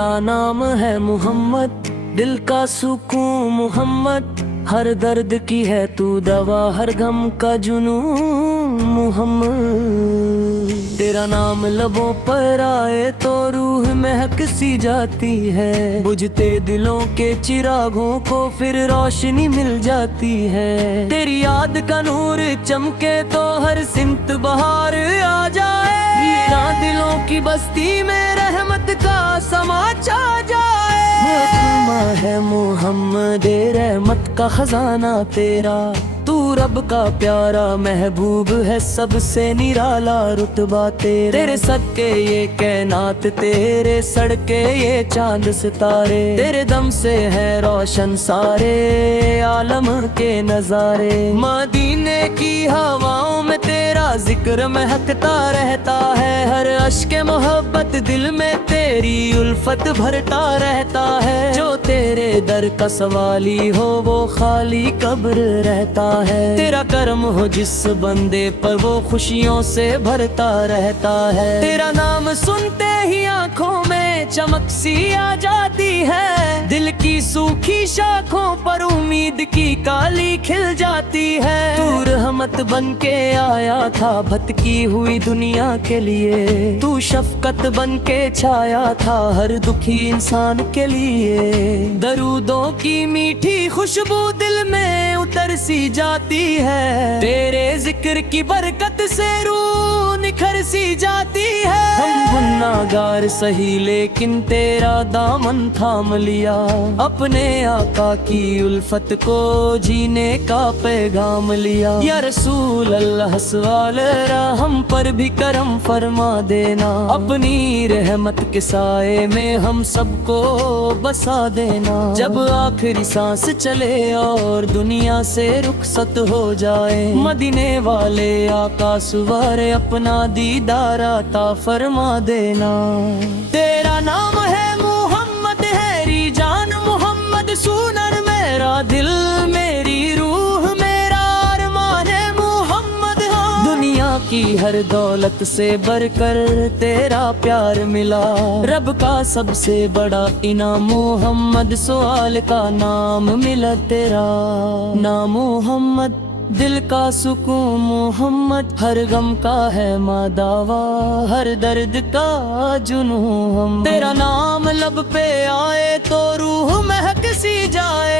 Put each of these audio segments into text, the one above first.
तेरा नाम है मोहम्मद, दिल का सुकून मोहम्मद, हर दर्द की है तू दवा, हर गम का जुनून मोहम्मद। तेरा नाम लबों पर आए तो रूह महक सी जाती है, बुझते दिलों के चिरागों को फिर रोशनी मिल जाती है। तेरी याद का नूर चमके तो हर सिमत बहार आ जाए, वीरां दिलों की बस्ती में रहमत का समा छा जाए। है मोहम्मद रहमत का खजाना तेरा, तू रब का प्यारा महबूब है, सबसे निराला रुतबा तेरे सदके ये कायनात, तेरे सड़के ये चांद सितारे, तेरे दम से है रोशन सारे आलम के नजारे। मदीने की हवाओं में तेरा जिक्र महकता रहता है, हर अश्क मोहब्बत दिल में तेरी उल्फत भरता रहता है। जो तेरे दर का सवाली हो वो खाली कब्र रहता है, तेरा करम हो जिस बंदे पर वो खुशियों से भरता रहता है। तेरा नाम सुनते ही आंखों में चमक सी आ जाती है, दिल की सूखी शाखों पर उम्मीद की काली खिल जाती है। तू रहमत बन के आया था भटकी हुई दुनिया के लिए, तू शफकत बन के छाया था हर दुखी इंसान के लिए। दरूदों की मीठी खुशबू दिल में उतर सी जाती है, तेरे जिक्र की बरकत से रूह निखर सी जाती है। हम गुनाहगार सही लेकिन तेरा दामन थाम लिया, अपने आका की उल्फत को जीने का पैगाम लिया। या रसूल अल्लाह सवाल हम पर भी करम फरमा देना, अपनी रहमत के साए में हम सबको बसा देना। जब आखिरी सांस चले और दुनिया से रुखसत हो जाए, मदीने वाले आका सुवारे अपना दीदार अता फरमा देना। तेरा नाम है मोहम्मद, है रिजान मोहम्मद सुनर मेरा दिल, मेरी रूह मेरा अरमान है मोहम्मद। हाँ दुनिया की हर दौलत से बढ़कर तेरा प्यार मिला, रब का सबसे बड़ा इनाम मोहम्मद, सवाल का नाम मिला तेरा नाम मोहम्मद। दिल का सुकून मोहम्मद, हर गम का है मादावा, हर दर्द का जुनून। तेरा नाम लब पे आए तो रूह महक सी जाए,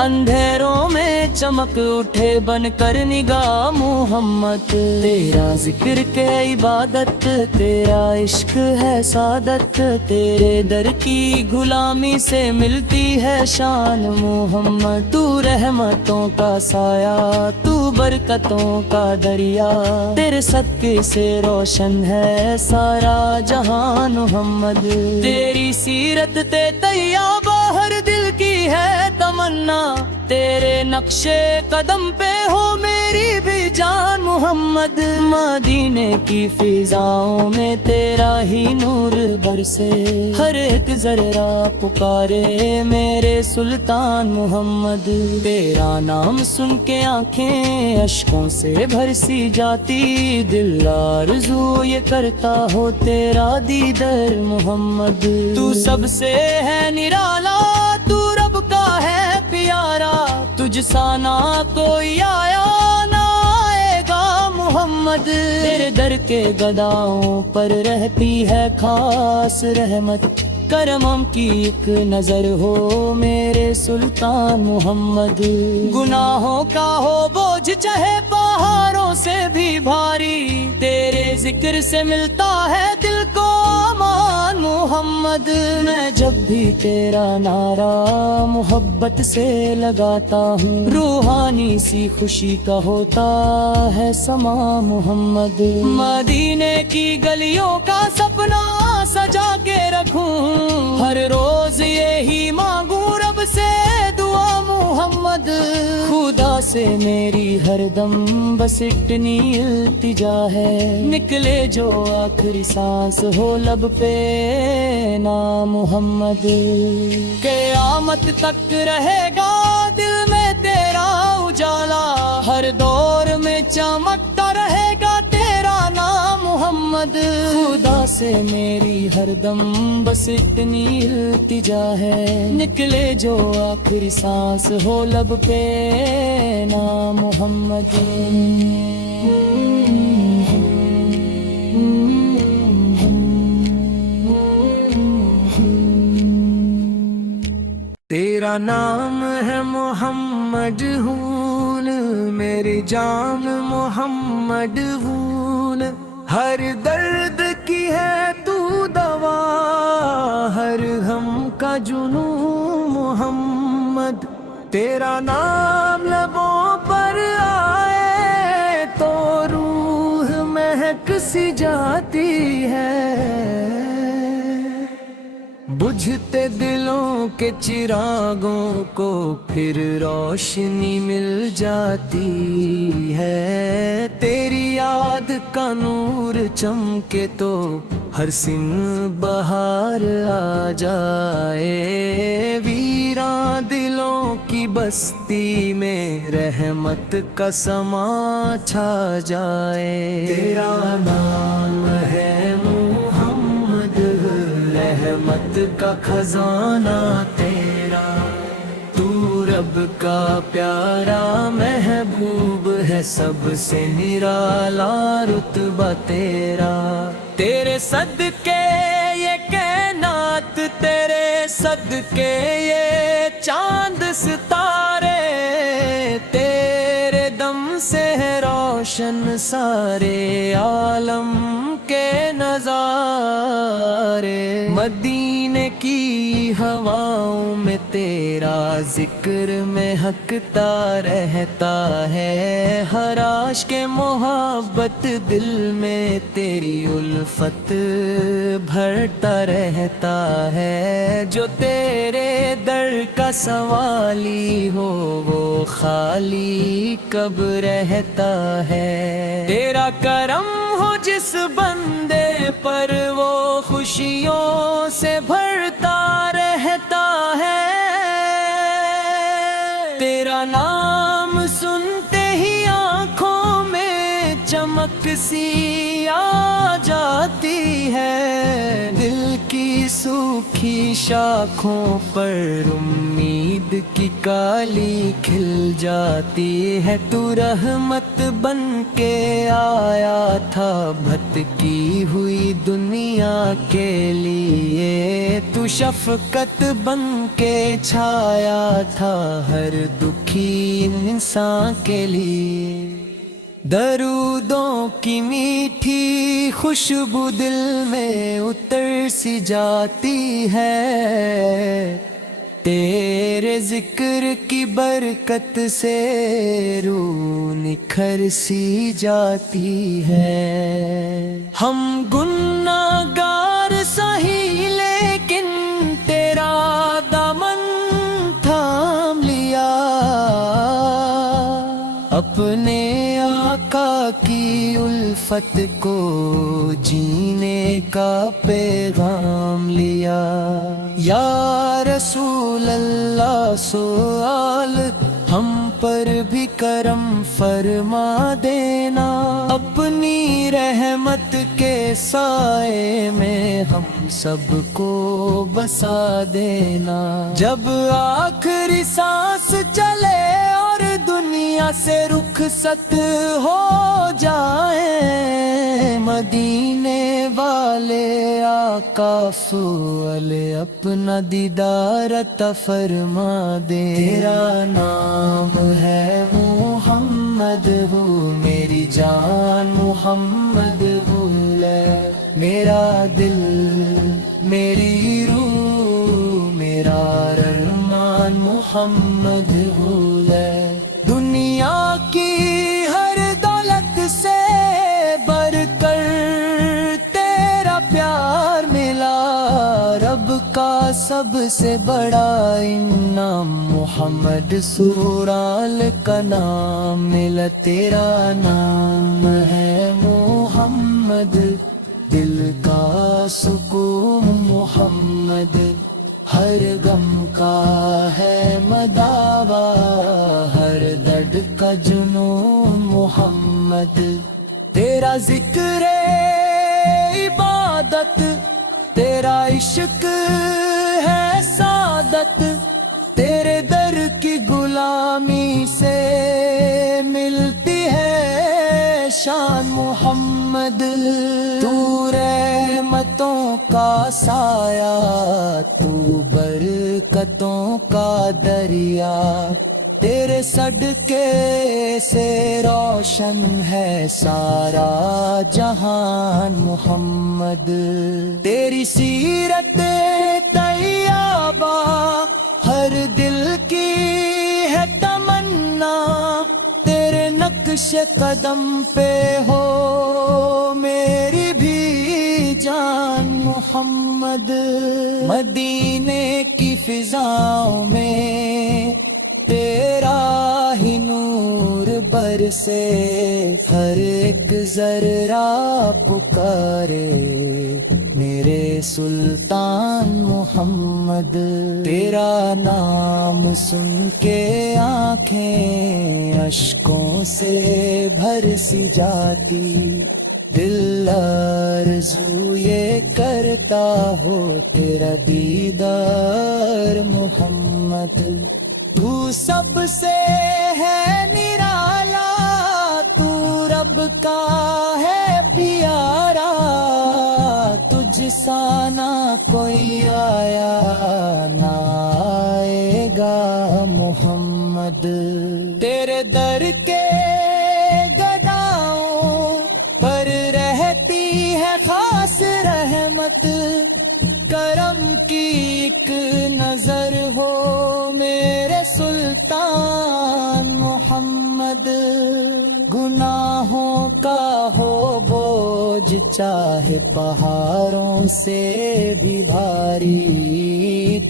अंधेरों में चमक उठे बनकर निगाह मोहम्मद। तेरा जिक्र के इबादत, तेरा इश्क है सादत, तेरे दर की गुलामी से मिलती है शान मोहम्मद। तू रहमतों का साया, तू बरकतों का दरिया, तेरे सदके से रोशन है सारा जहान मोहम्मद। तेरी सीरत ते तैयाबा हर दिल की है तमन्ना, तेरे नक्शे कदम पे हो मेरी भी जान मोहम्मद। मदीने की फिजाओं में तेरा ही नूर बरसे, हर एक जर्रा पुकारे मेरे सुल्तान मोहम्मद। तेरा नाम सुन के आंखें अश्कों से भर सी जाती, दिल आरज़ू ये करता हो तेरा दीदार मोहम्मद। तू सबसे है निराला, तू रब का है प्यारा, तुझ सा ना कोई आया ना आएगा मोहम्मद। तेरे दर के गदाओं पर रहती है खास रहमत, करम की एक नजर हो मेरे सुल्तान मोहम्मद। गुनाहों का हो बोझ चाहे पहाड़ों से भी भारी, तेरे जिक्र से मिलता है दिल को अमान मोहम्मद। मैं जब भी तेरा नारा मोहब्बत से लगाता हूँ, रूहानी सी खुशी का होता है समा मोहम्मद। मदीने की गलियों का सपना सजा के रखूं, हर रोज यही मांगू रब से दुआ मोहम्मद। खुदा से मेरी हरदम बस इतनी इल्तिजा है, निकले जो आखिरी सांस हो लब पे ना मोहम्मद। क़यामत तक रहेगा दिल में तेरा उजाला, हर दौर में चमकता रहेगा तेरा नाम मोहम्मद। محمد خدا سے میری ہر دم بس اتنی التجا ہے نکلے جو آخری سانس ہو لب پہ نام محمد تیرا نام ہے محمد ہون میری جان محمد ہون ہر درد کی ہے تو دوا ہر غم کا جنون محمد تیرا نام لبوں پر آئے تو روح مہک سی جاتی ہے بجھتے دلوں کے چراغوں کو پھر روشنی مل جاتی ہے تیری یاد کا نور چمکے تو ہر سن بہار آ جائے ویران دلوں کی بستی میں رحمت کا سما چھا جائے تیرا نام ہے محمد رحمت کا خزانہ تیرا تو رب کا پیارا محبوب ہے سب سے نرالا رتبہ تیرا تیرے صدقے یہ کائنات تیرے صدقے یہ چاند ستارے تیرے دم سے ہے روشن سارے عالم کے نظارے مدینے کی ہواؤں میں تیرا ذکر مہکتا رہتا ہے ہر عاشق کے محبت دل میں تیری الفت بھرتا رہتا ہے جو تیرے در کا سوالی ہو وہ خالی کب رہتا ہے تیرا کرم ہو جس بندے پر وہ خوشیوں سے بھرتا رہتا ہے تیرا نام سنتے ہی آنکھوں میں چمک سی آ جاتی ہے دل کی سوکھی شاخوں پر امید کی کالی کھل جاتی ہے تو رحمت بن کے آیا تھا بھٹکی ہوئی دنیا کے لیے تو شفقت بن کے چھایا تھا ہر دکھی انسان کے لیے درودوں کی میٹھی خوشبو دل میں اتر سی جاتی ہے تیرے ذکر کی برکت سے روح نکھر سی جاتی ہے ہم گناہگار سہی لیکن تیرا دامن تھام لیا اپنے آقا کی الفت کو جینے کا پیغام لیا یا رسول اللہ سوال ہم پر بھی کرم فرما دینا اپنی رحمت کے سائے میں ہم سب کو بسا دینا جب آخری سانس چلے اور دنیا سے رخصت ہو جائیں مدینے والے آقا فول اپنا دیدار عطا فرما دے تیرا نام ہے محمد ہو میری جان محمد ہو میرا دل میری روح میرا ارمان محمد ہو دنیا کی ہر دولت سے بڑھ کر تیرا پیار ملا رب کا سب سے بڑا انعام محمد سورال کا نام ملا تیرا نام ہے محمد دل کا سکون محمد ہر غم کا ہے مداوا ہر درد کا جنون محمد تیرا ذکر عبادت، تیرا عشق ہے سعادت، تیرے در کی غلامی سے ملتی ہے شان محمد۔ تو رحمتوں کا سایہ، تو برکتوں کا دریا، تیرے صدقے سے روشن ہے سارا جہان محمد۔ تیری سیرت طیبہ ہر دل کی ہے تمنا، تیرے نقش قدم پہ ہو میری بھی جان محمد۔ مدینے کی فضاؤں میں تیرا ہی نور برسے، ہر ایک ذرہ پکارے میرے سلطان محمد۔ تیرا نام سن کے آنکھیں اشکوں سے بھر سی جاتی، دل آرزو یہ کرتا ہو تیرا دیدار محمد۔ تو سب سے ہے نرالا، تو رب کا ہے پیارا، تجھ سا نہ کوئی آیا نہ آئے گا محمد۔ تیرے در کے گداؤں پر رہتی ہے خاص رحمت، کرم کی ایک نظر ہو میرے سلطان محمد۔ گناہوں کا ہو بوجھ چاہے پہاڑوں سے بھی بھاری،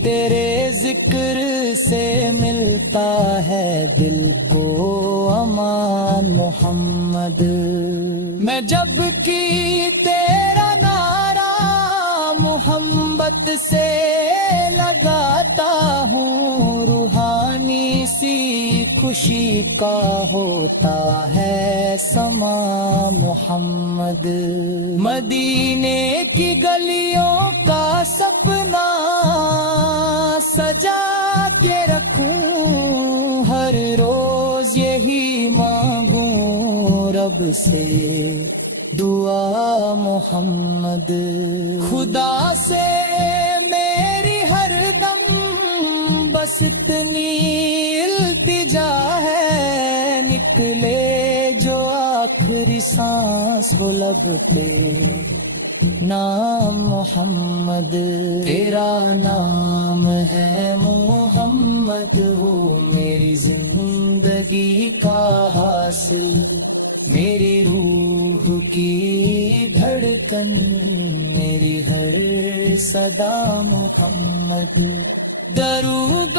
تیرے ذکر سے ملتا ہے دل کو امان محمد۔ میں جب کی تیرا نعرہ محبت سے لگاتا ہوں، روحانی سی خوشی کا ہوتا ہے سما محمد۔ مدینے کی گلیوں کا سپنا سجا کے رکھوں، ہر روز یہی مانگوں رب سے دعا محمد۔ خدا سے میری ہر دم بس اتنی التجا ہے، نکلے جو آخری سانس ہو لب پہ نام محمد۔ تیرا نام ہے محمد، ہو میری زندگی کا حاصل، میری روح کی دھڑکن، میری ہر صدا محمد۔ درود